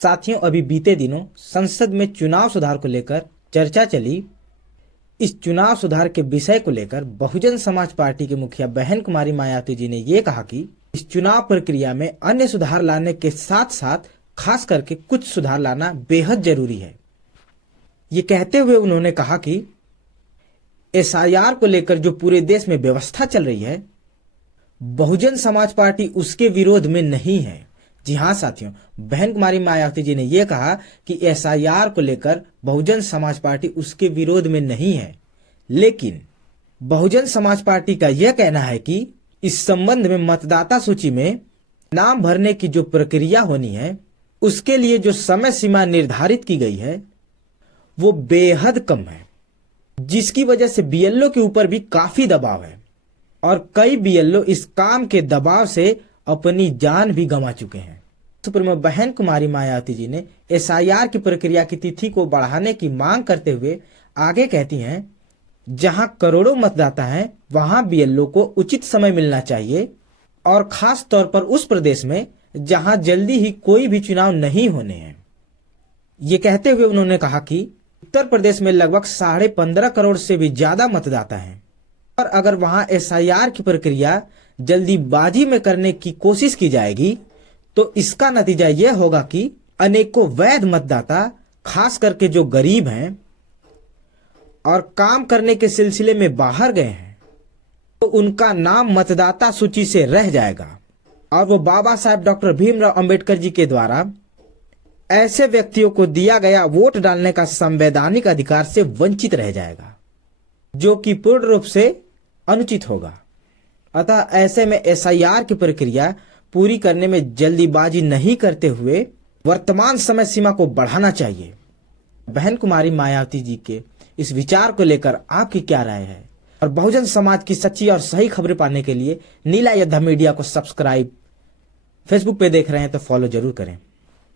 साथियों, अभी बीते दिनों संसद में चुनाव सुधार को लेकर चर्चा चली। इस चुनाव सुधार के विषय को लेकर बहुजन समाज पार्टी के मुखिया बहन कुमारी मायावती जी ने ये कहा कि इस चुनाव प्रक्रिया में अन्य सुधार लाने के साथ साथ खास करके कुछ सुधार लाना बेहद जरूरी है। ये कहते हुए उन्होंने कहा कि एसआईआर को लेकर जो पूरे देश में व्यवस्था चल रही है, बहुजन समाज पार्टी उसके विरोध में नहीं है। जी हाँ साथियों, बहन कुमारी मायावती जी ने यह कहा कि एसआईआर को लेकर बहुजन समाज पार्टी उसके विरोध में नहीं है, लेकिन बहुजन समाज पार्टी का यह कहना है कि इस संबंध में मतदाता सूची में नाम भरने की जो प्रक्रिया होनी है, उसके लिए जो समय सीमा निर्धारित की गई है वो बेहद कम है, जिसकी वजह से बीएलओ के ऊपर भी काफी दबाव है और कई बीएलओ इस काम के दबाव से अपनी जान भी गंवा चुके हैं। सुप्रीमो बहन कुमारी मायावती जी ने एसआईआर की प्रक्रिया की तिथि को बढ़ाने की मांग करते हुए आगे कहती हैं, जहां करोड़ों मतदाता हैं वहां बीएलओ को उचित समय मिलना चाहिए और खास तौर पर उस प्रदेश में जहां जल्दी ही कोई भी चुनाव नहीं होने हैं। ये कहते हुए उन्होंने कहा कि उत्तर प्रदेश में लगभग 15.5 करोड़ से भी ज्यादा मतदाता हैं और अगर वहां एसआईआर की प्रक्रिया जल्दीबाजी में करने की कोशिश की जाएगी तो इसका नतीजा यह होगा कि अनेकों वैध मतदाता, खास करके जो गरीब हैं और काम करने के सिलसिले में बाहर गए हैं, तो उनका नाम मतदाता सूची से रह जाएगा और वो बाबा साहेब डॉक्टर भीमराव अंबेडकर जी के द्वारा ऐसे व्यक्तियों को दिया गया वोट डालने का संवैधानिक अधिकार से वंचित रह जाएगा, जो कि पूर्ण रूप से अनुचित होगा। अतः ऐसे में एसआईआर की प्रक्रिया पूरी करने में जल्दीबाजी नहीं करते हुए वर्तमान समय सीमा को बढ़ाना चाहिए। बहन कुमारी मायावती जी के इस विचार को लेकर आपकी क्या राय है? और बहुजन समाज की सच्ची और सही खबरें पाने के लिए नीला योद्धा मीडिया को सब्सक्राइब, फेसबुक पे देख रहे हैं तो फॉलो जरूर करें।